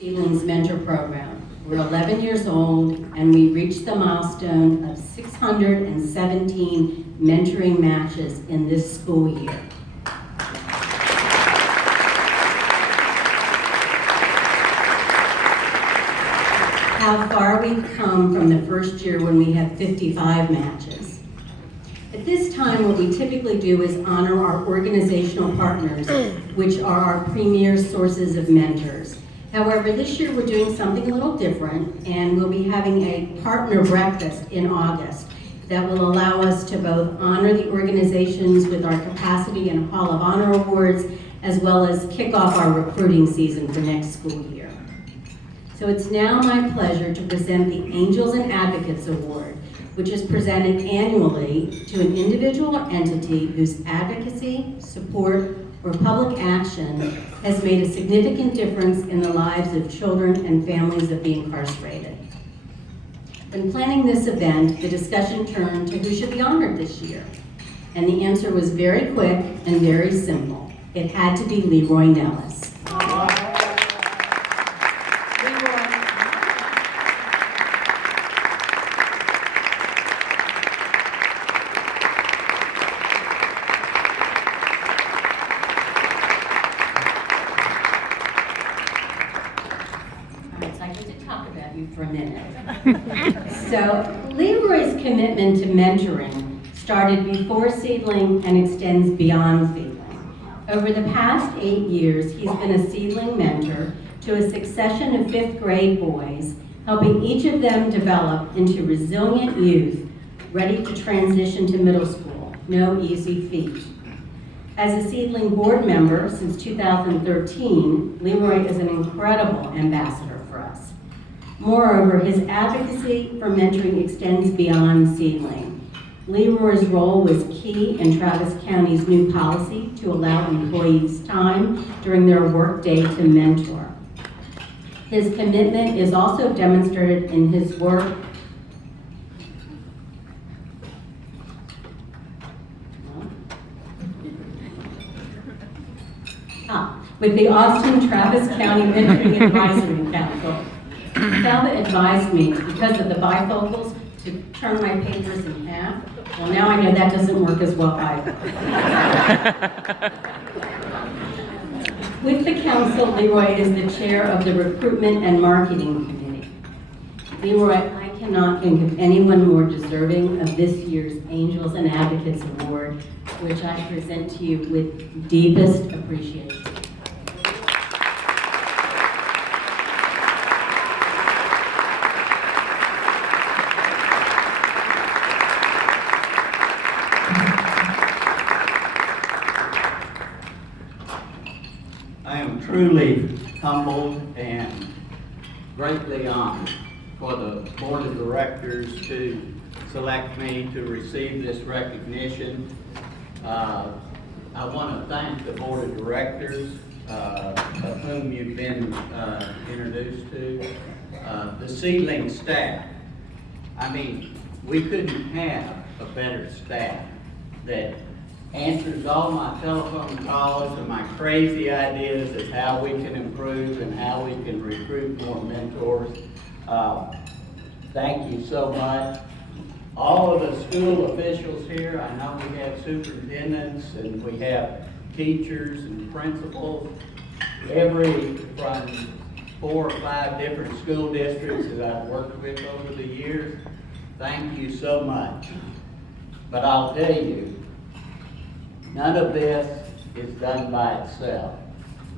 Seedling's mentor program. We're 11 years old and we reached the milestone of 617 mentoring matches in this school year. How far we've come from the first year when we had 55 matches. At this time, what we typically do is honor our organizational partners, which are our premier sources of mentors. However, this year we're doing something a little different, and we'll be having a partner breakfast in August that will allow us to both honor the organizations with our Capacity and Hall of Honor awards, as well as kick off our recruiting season for next school year. So it's now my pleasure to present the Angels and Advocates Award, which is presented annually to an individual or entity whose advocacy, support, or public action has made a significant difference in the lives of children and families of the incarcerated. When planning this event, the discussion turned to who should be honored this year. And the answer was very quick and very simple. It had to be Leroy Nellis. For a minute. So Leroy's commitment to mentoring started before Seedling and extends beyond Seedling. Over the past 8 years, he's been a Seedling mentor to a succession of 5th grade boys, helping each of them develop into resilient youth ready to transition to middle school. No easy feat. As a Seedling board member since 2013, Leroy is an incredible ambassador for us. Moreover, his advocacy for mentoring extends beyond Seedling. Leroy's role was key in Travis County's new policy to allow employees time during their workday to mentor. His commitment is also demonstrated in his work with the Austin Travis County Mentoring Advisory Council. Salva advised me, because of the bifocals, to turn my papers in half. Well, now I know that doesn't work as well either. With the council, Leroy is the chair of the Recruitment and Marketing Committee. Leroy, I cannot think of anyone more deserving of this year's Angels and Advocates Award, which I present to you with deepest appreciation. I am truly humbled and greatly honored for the board of directors to select me to receive this recognition. I want to thank the board of directors, of whom you've been introduced to, the Seedling staff. I mean, we couldn't have a better staff that answers all my telephone calls and my crazy ideas of how we can improve and how we can recruit more mentors. Thank you so much. All of the school officials here, I know we have superintendents and we have teachers and principals, from 4 or 5 different school districts that I've worked with over the years. Thank you so much. But I'll tell you, none of this is done by itself.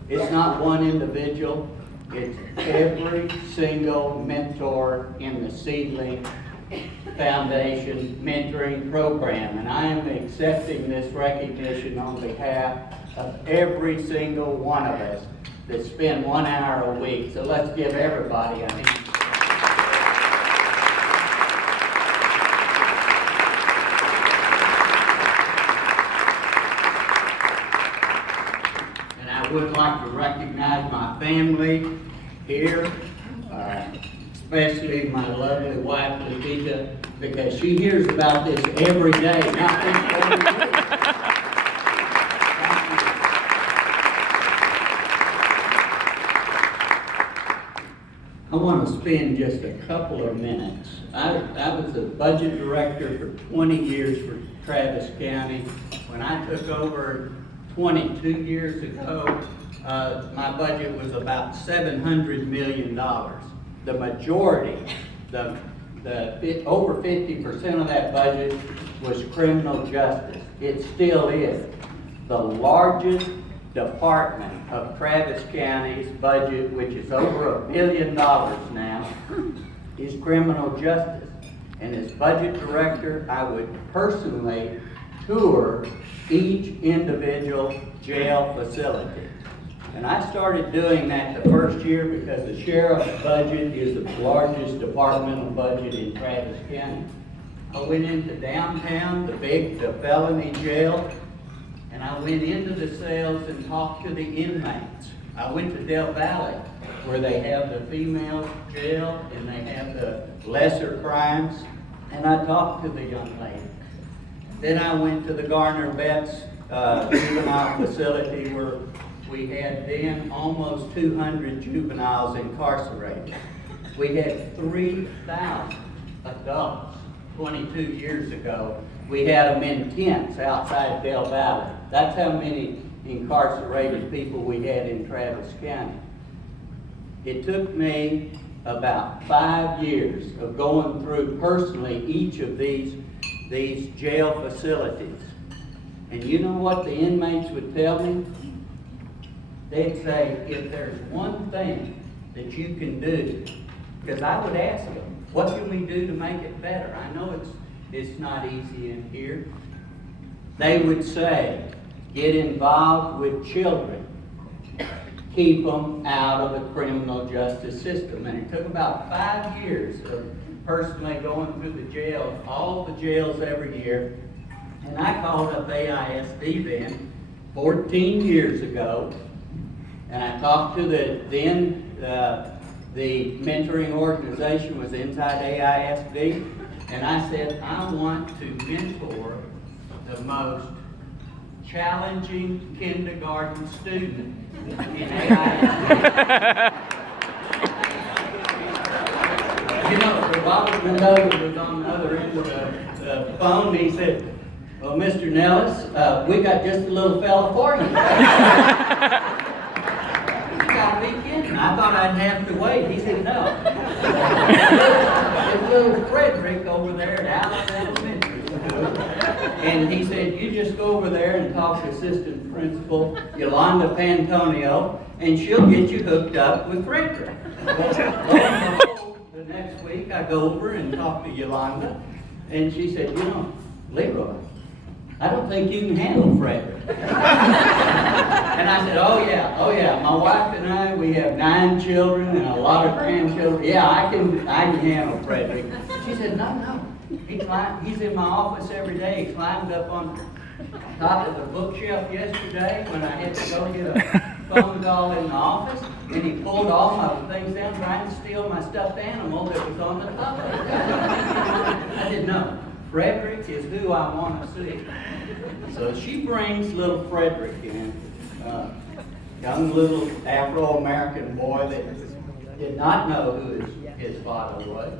It's not one individual, it's every single mentor in the Seedling Foundation mentoring program. And I am accepting this recognition on behalf of every single one of us that spend 1 hour a week. So let's give everybody a hand. I would like to recognize my family here, especially my lovely wife, Letitia, because she hears about this every day, not just every week. I want to spend just a couple of minutes. I was a budget director for 20 years for Travis County. When I took over 22 years ago, my budget was about $700 million. The majority, over 50% of that budget was criminal justice. It still is. The largest department of Travis County's budget, which is over $1 billion now, is criminal justice. And as budget director, I would personally tour each individual jail facility. And I started doing that the first year because the sheriff's budget is the largest departmental budget in Travis County. I went into downtown, the felony jail, and I went into the cells and talked to the inmates. I went to Del Valley, where they have the female jail and they have the lesser crimes, and I talked to the young lady. Then I went to the Garner Betts juvenile facility, where we had then almost 200 juveniles incarcerated. We had 3,000 adults 22 years ago. We had them in tents outside Del Valley. That's how many incarcerated people we had in Travis County. It took me about 5 years of going through personally each of these jail facilities. And you know what the inmates would tell me? They'd say, if there's one thing that you can do, because I would ask them, what can we do to make it better? I know it's not easy in here. They would say, get involved with children. Keep them out of the criminal justice system. And it took about 5 years of personally going through the jails, all the jails every year. And I called up AISD then, 14 years ago, and I talked to the mentoring organization was inside AISD, and I said, I want to mentor the most challenging kindergarten student in AISD. You know, Robert Mendoza was on the other end of the phone. He said, well, Mr. Nellis, we got just a little fella for you. You gotta be kidding. I thought I'd have to wait. He said, no. It's little Frederick over there at Alice Elementary. And he said, you just go over there and talk to Assistant Principal Yolanda Pantonio, and she'll get you hooked up with Frederick. The next week, I go over and talk to Yolanda, and she said, you know, Leroy, I don't think you can handle Frederick. And I said, oh yeah, my wife and I, we have 9 children and a lot of grandchildren. Yeah, I can handle Frederick. She said, no. He's in my office every day. He climbed up on top of the bookshelf yesterday when I had to go get a phone call in the office, and he pulled all my things down trying to steal my stuffed animal that was on the top of it. I said, no, Frederick is who I want to see. So she brings little Frederick in, young little Afro-American boy that did not know who his father was.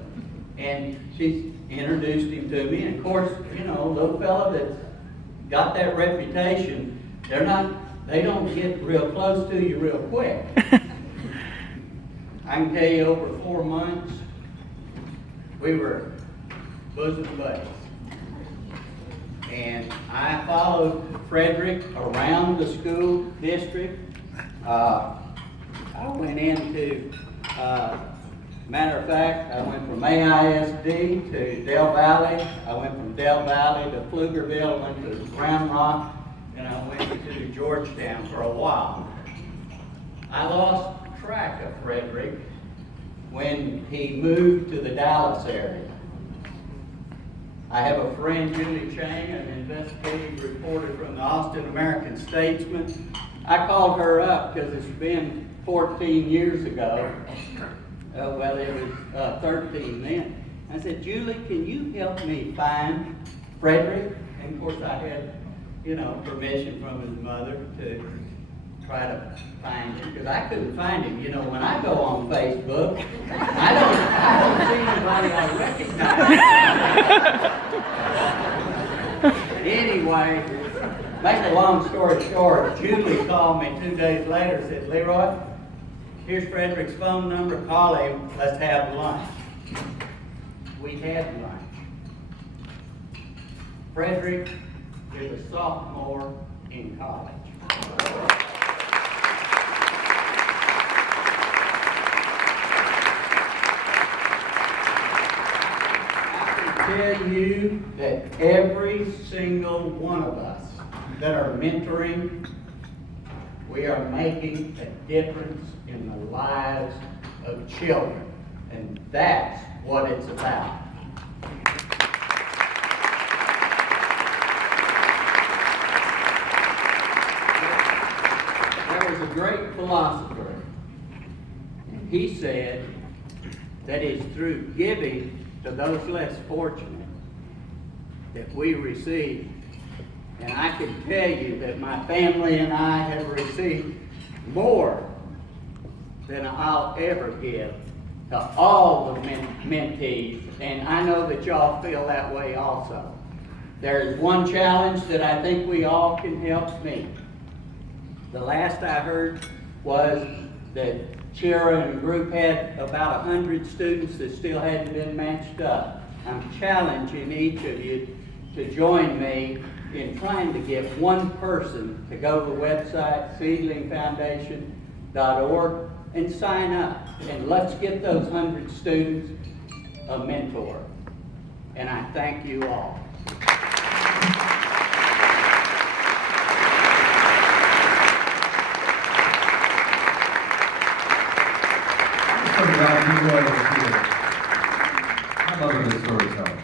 And she introduced him to me, and of course, you know, little fella that's got that reputation, they don't get real close to you real quick. I can tell you over 4 months, we were bosom buddies. And I followed Frederick around the school district. I went into, matter of fact, I went from AISD to Del Valley. I went from Del Valley to Pflugerville, went to Round Rock, and I went to Georgetown for a while. I lost track of Frederick when he moved to the Dallas area. I have a friend, Julie Chang, an investigative reporter from the Austin American-Statesman. I called her up because it's been 14 years ago. Well, it was 13 then. I said, Julie, can you help me find Frederick? And of course I had, you know, permission from his mother to try to find him, because I couldn't find him. You know, when I go on Facebook, I don't see anybody I recognize. Anyway, make a long story short, Julie called me 2 days later and said, Leroy, here's Frederick's phone number, call him, let's have lunch. We had lunch. Frederick is a sophomore in college. Tell you that every single one of us that are mentoring, we are making a difference in the lives of children, and that's what it's about. There was a great philosopher, and he said that it's through giving to those less fortunate that we receive. And I can tell you that my family and I have received more than I'll ever give to all the mentees, and I know that y'all feel that way also. There's one challenge that I think we all can help meet. The last I heard was that Shira and the group had about 100 students that still hadn't been matched up. I'm challenging each of you to join me in trying to get one person to go to the website, seedlingfoundation.org, and sign up. And let's get those 100 students a mentor. And I thank you all. I love a good storyteller.